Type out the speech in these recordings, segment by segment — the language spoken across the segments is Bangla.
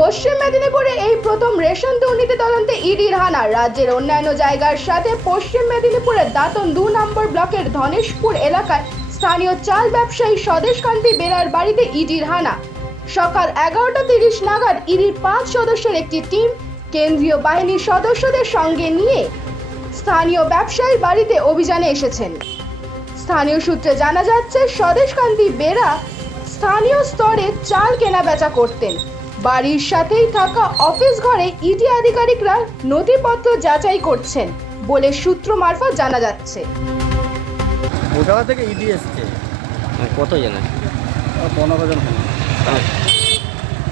পশ্চিম মেদিনীপুরে এই প্রথম রেশন দুর্নীতি তদন্তে ইডির হানা রাজ্যের অন্যান্য জায়গার সাথে পশ্চিম মেদিনীপুরের দাতন দু নম্বর ব্লকের ধনেশপুর এলাকায় স্থানীয় চাল ব্যবসায়ী স্বদেশকান্তি বেরার বাড়িতে ইডির হানা সকাল এগারোটা তিরিশ নাগাদ ইডির পাঁচ সদস্যের একটি টিম কেন্দ্রীয় বাহিনীর সদস্যদের সঙ্গে নিয়ে স্থানীয় ব্যবসায়ীর বাড়িতে অভিযানে এসেছেন। স্থানীয় সূত্রে জানা যাচ্ছে স্বদেশকান্তি বেরা স্থানীয় স্তরে চাল কেনা বেচা করতেন। বাড়ির সাথেই থাকা অফিস ঘরে ইডি আধিকারিকরা নথিপত্র যাচাই করছেন বলে সূত্র মারফত জানা যাচ্ছে। কোথাও থেকে ইডি এসছে। মানে কত জন আছে পনেরো জন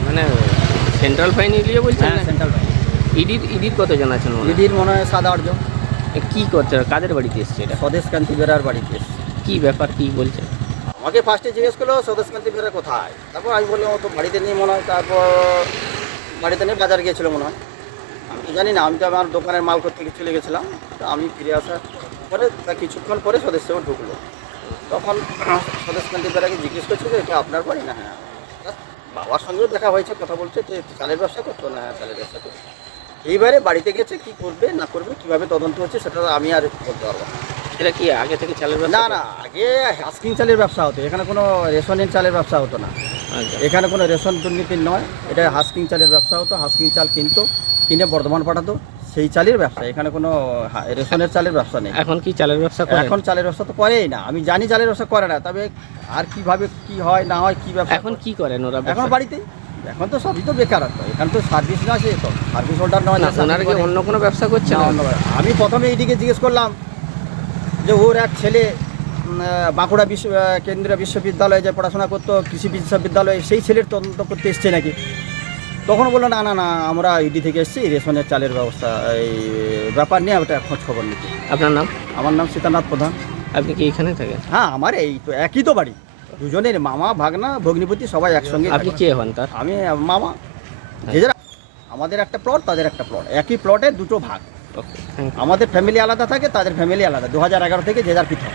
মানে সেন্ট্রাল ফাইন ইলিয়ে বলছেন হ্যাঁ সেন্ট্রাল ব্যাংক ইডির ইডির কতজন আছেন মনে হয়? ইডির মনে হয় সাত আটজন এ কি করছে কাদের বাড়িতে এসছে এটা? স্বদেশ কান্তি বেরার বাড়িতে এসছে। কি ব্যাপার কি বলছে আমাকে ফার্স্টে জিজ্ঞেস করল স্বদেশ কান্তি বেরা কোথায়? তারপর আমি বললাম, ও তো বাড়িতে নিয়ে মনে হয়। তারপর বাড়িতে নিয়ে বাজার গিয়েছিল মনে হয়। আমি তো জানি না, আমি তো আমার দোকানের মাল করতে চলে গেছিলাম। তো আমি ফিরে আসার পরে, তা কিছুক্ষণ পরে স্বদেশ সেবা ঢুকলো। তখন স্বদেশ কান্তি বেরাকে জিজ্ঞেস করছে যে, এটা আপনার বাড়ি? না হ্যাঁ বাবার সঙ্গেও দেখা হয়েছে, কথা বলছে যে চালের ব্যবসা করতো? না হ্যাঁ চালের ব্যবসা করতো। এইবারে বাড়িতে গেছে, কি করবে, না করবে, কীভাবে তদন্ত হচ্ছে, সেটা আমি আর বলতে পারব না। এটা কি আগে থেকে চালের ব্যবসা না না আগে হাস্কিং চালের ব্যবসা হতো। এখানে কোনো রেশনের চালের ব্যবসা হতো না। আচ্ছা। এখানে কোনো রেশন দুর্নীতি নয়। এটা হাস্কিং চালের ব্যবসা হতো। হাস্কিং চাল কিনতো কিনে বর্ধমান পাঠাতো। সেই চালের ব্যবসা। এখানে কোনো রেশনের চালের ব্যবসা নেই। এখন কি চালের ব্যবসা এখন চালের ব্যবসা তো করেই না। আমি জানি চালের ব্যবসা করে না তবে আর কীভাবে কি হয় না হয় কি ব্যবসা এখন কি করেন ওরা এখন? বাড়িতে এখন তো সবই তো বেকারত্ব এখানে তো সার্ভিস না সে তো। সার্ভিস হোল্ডার নয় না। অন্য কোনো ব্যবসা করছে না অন্য আমি প্রথমে এইদিকে জিজ্ঞেস করলাম যে ওর এক ছেলে বাঁকুড়া বিশ্ব কেন্দ্রীয় বিশ্ববিদ্যালয়ে যে পড়াশোনা করতো কৃষি বিশ্ববিদ্যালয়ে সেই ছেলের তদন্ত করতে এসছে নাকি? তখন বলল না না না আমরা ইডি থেকে এসেছি রেশনের চালের ব্যবস্থা এই ব্যাপার নিয়ে ওটা খোঁজ খবর নিতে। আপনার নাম? আমার নাম সীতানাথ প্রধান। আপনি কি এখানে থাকেন? হ্যাঁ আমার এই তো একই তো বাড়ি। দুজনের মামা ভাগনা ভগ্নিপতি সবাই একসঙ্গে আপনি কে হন তার? আমি মামা যে আমাদের একটা প্লট তাদের একটা প্লট একই প্লটে দুটো ভাগ। আমাদের ফ্যামিলি আলাদা থাকে তাদের ফ্যামিলি আলাদা। দু থেকে যে যার পৃথক।